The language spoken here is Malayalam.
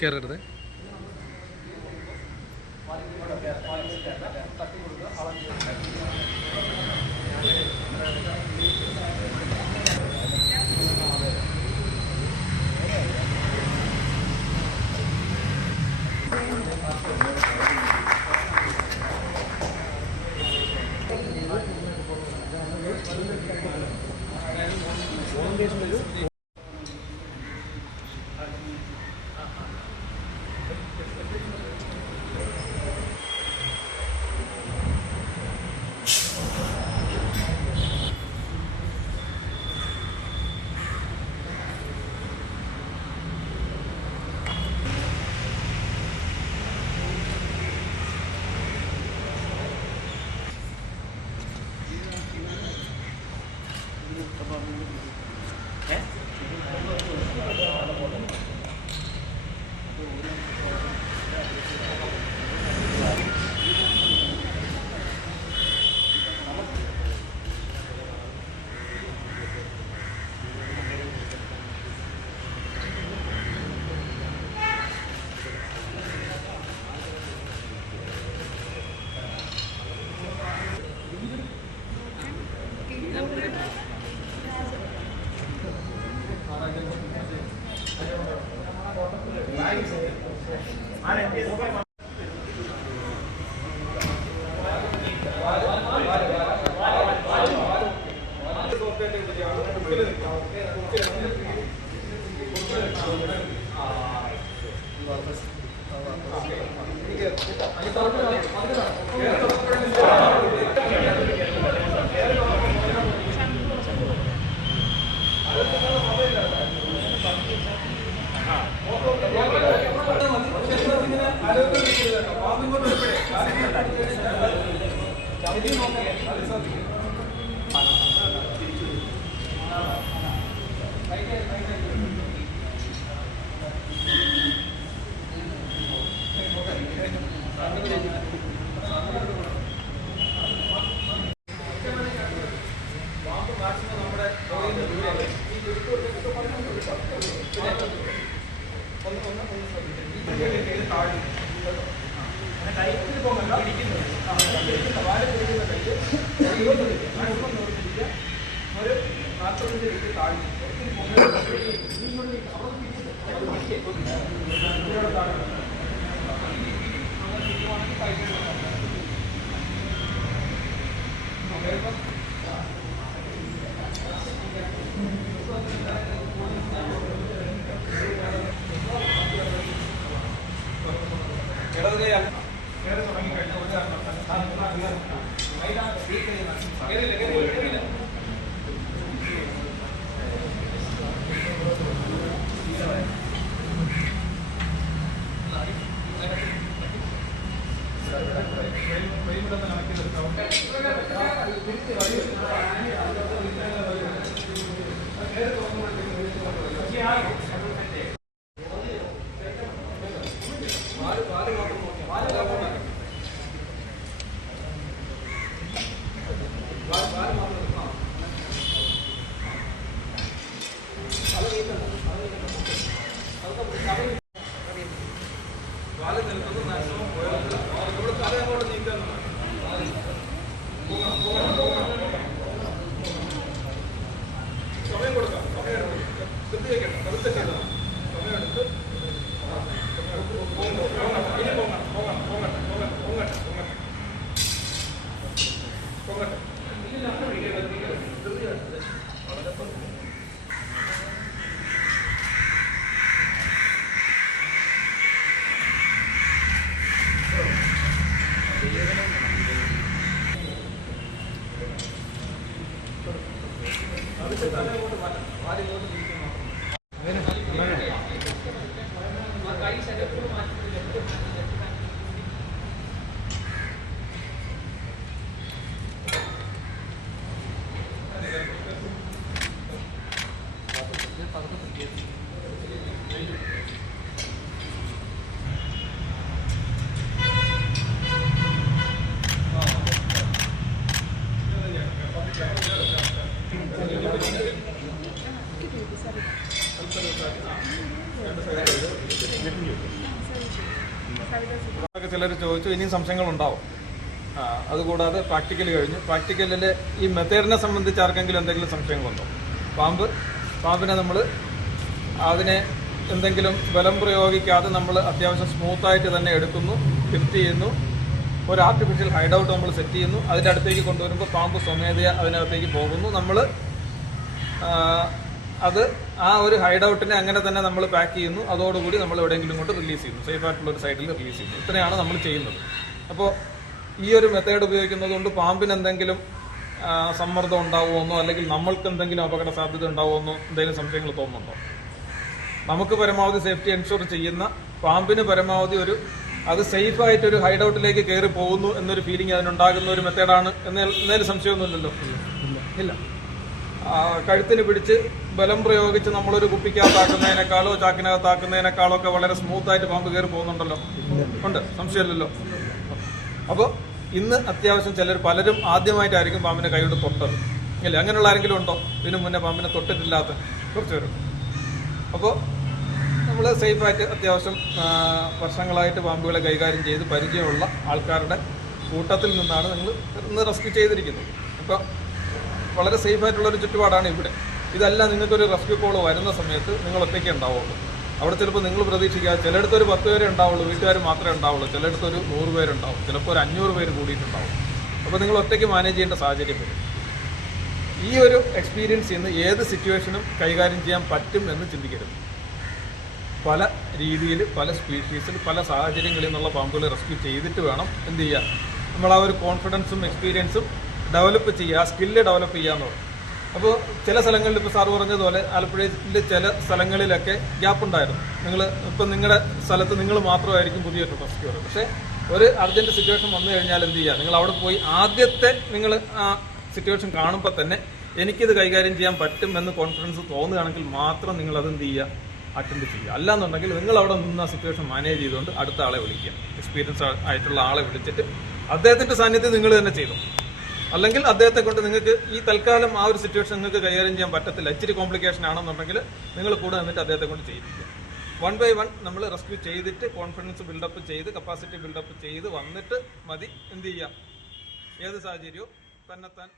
കയറരുത്. ചിലർ ചോദിച്ചു, ഇനിയും സംശയങ്ങളുണ്ടാവും. അതുകൂടാതെ പ്രാക്ടിക്കൽ കഴിഞ്ഞു. പ്രാക്ടിക്കലിൽ ഈ മെത്തേഡിനെ സംബന്ധിച്ച് ആർക്കെങ്കിലും എന്തെങ്കിലും സംശയങ്ങളുണ്ടോ? പാമ്പിനെ നമ്മൾ അതിനെ എന്തെങ്കിലും ബലം പ്രയോഗിക്കാതെ നമ്മൾ അത്യാവശ്യം സ്മൂത്തായിട്ട് തന്നെ എടുക്കുന്നു, ലിഫ്റ്റ് ചെയ്യുന്നു, ഒരു ആർട്ടിഫിഷ്യൽ ഹൈഡൗട്ട് നമ്മൾ സെറ്റ് ചെയ്യുന്നു. അതിൻ്റെ അടുത്തേക്ക് കൊണ്ടുവരുമ്പോൾ പാമ്പ് സ്വമേധയാ അതിനകത്തേക്ക് പോകുന്നു. നമ്മൾ അത് ആ ഒരു ഹൈഡൗട്ടിനെ അങ്ങനെ തന്നെ നമ്മൾ പാക്ക് ചെയ്യുന്നു. അതോടുകൂടി നമ്മൾ എവിടെയെങ്കിലും കൊണ്ട് റിലീസ് ചെയ്യുന്നു, സേഫ് ആയിട്ടുള്ള ഒരു സൈഡിൽ റിലീസ് ചെയ്യുന്നു. ഇത്രയാണ് നമ്മൾ ചെയ്യുന്നത്. അപ്പോൾ ഈ ഒരു മെത്തേഡ് ഉപയോഗിക്കുന്നത് കൊണ്ട് പാമ്പിന് എന്തെങ്കിലും സമ്മർദ്ദം ഉണ്ടാവുമെന്നോ അല്ലെങ്കിൽ നമ്മൾക്ക് എന്തെങ്കിലും അപകട സാധ്യത ഉണ്ടാവുമെന്നോ എന്തെങ്കിലും സംശയങ്ങൾ തോന്നുന്നുണ്ടോ? നമുക്ക് പരമാവധി സേഫ്റ്റി എൻഷുർ ചെയ്യുന്ന, പാമ്പിന് പരമാവധി അത് സേഫായിട്ടൊരു ഹൈഡൗട്ടിലേക്ക് കയറി പോകുന്നു എന്നൊരു ഫീലിംഗ് അതിനുണ്ടാകുന്ന ഒരു മെത്തേഡാണ് എന്നതിൽ സംശയമൊന്നുമില്ലല്ലോ. ഇല്ല. കഴുത്തിന് പിടിച്ച് ബലം പ്രയോഗിച്ച് നമ്മളൊരു കുപ്പിക്കകത്താക്കുന്നതിനേക്കാളോ ചാക്കിനകത്താക്കുന്നതിനേക്കാളോ ഒക്കെ വളരെ സ്മൂത്തായിട്ട് പാമ്പ് കയറി പോകുന്നുണ്ടല്ലോ. ഉണ്ട്, സംശയമില്ലല്ലോ. അപ്പോൾ ഇന്ന് അത്യാവശ്യം പലരും ആദ്യമായിട്ടായിരിക്കും പാമ്പിനെ കൈകൊണ്ട് തൊട്ടത്. ഇല്ല, അങ്ങനെയുള്ള ആരെങ്കിലും ഉണ്ടോ ഇതിനു മുന്നേ പാമ്പിനെ തൊട്ടിട്ടില്ലാത്ത? കുറച്ച് പേരുണ്ട്. അപ്പോൾ നമ്മൾ സേഫായിട്ട് അത്യാവശ്യം വർഷങ്ങളായിട്ട് പാമ്പുകളെ കൈകാര്യം ചെയ്ത് പരിചയമുള്ള ആൾക്കാരുടെ കൂട്ടത്തിൽ നിന്നാണ് നിങ്ങൾ ഇന്ന് റെസ്ക്യൂ ചെയ്തിരിക്കുന്നത്. അപ്പോൾ വളരെ സേഫായിട്ടുള്ളൊരു ചുറ്റുപാടാണ് ഇവിടെ. ഇതല്ല, നിങ്ങൾക്കൊരു റെസ്ക്യൂ കോൾ വരുന്ന സമയത്ത് നിങ്ങൾ ഒറ്റയ്ക്ക് ഉണ്ടാവുള്ളൂ. അവിടെ ചിലപ്പോൾ നിങ്ങൾ പ്രതീക്ഷിക്കുക, ചിലയിടത്തൊരു 10 പേരെ ഉണ്ടാവുള്ളൂ, വീട്ടുകാർ മാത്രമേ ഉണ്ടാവുള്ളൂ. ചിലയിടത്തൊരു 100 പേരുണ്ടാവും, ചിലപ്പോൾ ഒരു 500 പേര് കൂടിയിട്ടുണ്ടാവും. അപ്പോൾ നിങ്ങൾ ഒറ്റയ്ക്ക് മാനേജ് ചെയ്യേണ്ട സാഹചര്യം വരും. ഈ ഒരു എക്സ്പീരിയൻസ് ഇന്ന് ഏത് സിറ്റുവേഷനും കൈകാര്യം ചെയ്യാൻ പറ്റും എന്ന് ചിന്തിക്കരുത്. പല രീതിയിൽ, പല സ്പീഷീസിൽ, പല സാഹചര്യങ്ങളിൽ നിന്നുള്ള പാമ്പുകളെ റെസ്ക്യൂ ചെയ്തിട്ട് വേണം എന്ത് ചെയ്യുക, നമ്മൾ ആ ഒരു കോൺഫിഡൻസും എക്സ്പീരിയൻസും ഡെവലപ്പ് ചെയ്യുക, സ്കില്ല് ഡെവലപ്പ് ചെയ്യാന്ന് പറയും. അപ്പോൾ ചില സ്ഥലങ്ങളിൽ ഇപ്പോൾ സാറ് പറഞ്ഞതുപോലെ ആലപ്പുഴയിൽ ചില സ്ഥലങ്ങളിലൊക്കെ ഗ്യാപ്പ് ഉണ്ടായിരുന്നു. ഇപ്പം നിങ്ങളുടെ സ്ഥലത്ത് നിങ്ങൾ മാത്രമായിരിക്കും പുതിയൊരു റെസ്ക്യൂർ. പക്ഷേ ഒരു അർജന്റ് സിറ്റുവേഷൻ വന്നു കഴിഞ്ഞാൽ എന്ത് ചെയ്യുക, നിങ്ങൾ അവിടെ പോയി ആദ്യത്തെ നിങ്ങൾ ആ സിറ്റുവേഷൻ കാണുമ്പോൾ തന്നെ എനിക്കിത് കൈകാര്യം ചെയ്യാൻ പറ്റും എന്ന് കോൺഫിഡൻസ് തോന്നുകയാണെങ്കിൽ മാത്രം നിങ്ങൾ അത് എന്ത് ചെയ്യുക, അറ്റൻഡ് ചെയ്യുക. അല്ലാന്നുണ്ടെങ്കിൽ നിങ്ങൾ അവിടെ നിന്ന് ആ സിറ്റുവേഷൻ മാനേജ് ചെയ്തുകൊണ്ട് അടുത്ത ആളെ വിളിക്കുക, എക്സ്പീരിയൻസ് ആയിട്ടുള്ള ആളെ വിളിച്ചിട്ട് അദ്ദേഹത്തിന്റെ സാന്നിധ്യം നിങ്ങൾ തന്നെ ചെയ്തു. അല്ലെങ്കിൽ അദ്ദേഹത്തെ കൊണ്ട് നിങ്ങൾക്ക് ഈ തൽക്കാലം ആ ഒരു സിറ്റുവേഷൻ നിങ്ങൾക്ക് കൈകാര്യം ചെയ്യാൻ പറ്റത്തില്ല, ഇച്ചിരി കോംപ്ലിക്കേഷൻ ആണെന്നുണ്ടെങ്കിൽ നിങ്ങൾ കൂടെ നിന്നിട്ട് അദ്ദേഹത്തെ കൊണ്ട് ചെയ്യിപ്പിക്കുക. 1 by 1 നമ്മൾ റെസ്ക്യൂ ചെയ്തിട്ട് കോൺഫിഡൻസ് ബിൽഡപ്പ് ചെയ്ത് കപ്പാസിറ്റി ബിൽഡപ്പ് ചെയ്ത് വന്നിട്ട് മതി എന്ത് ചെയ്യുക, ഏത് സാഹചര്യവും തന്നെത്താൻ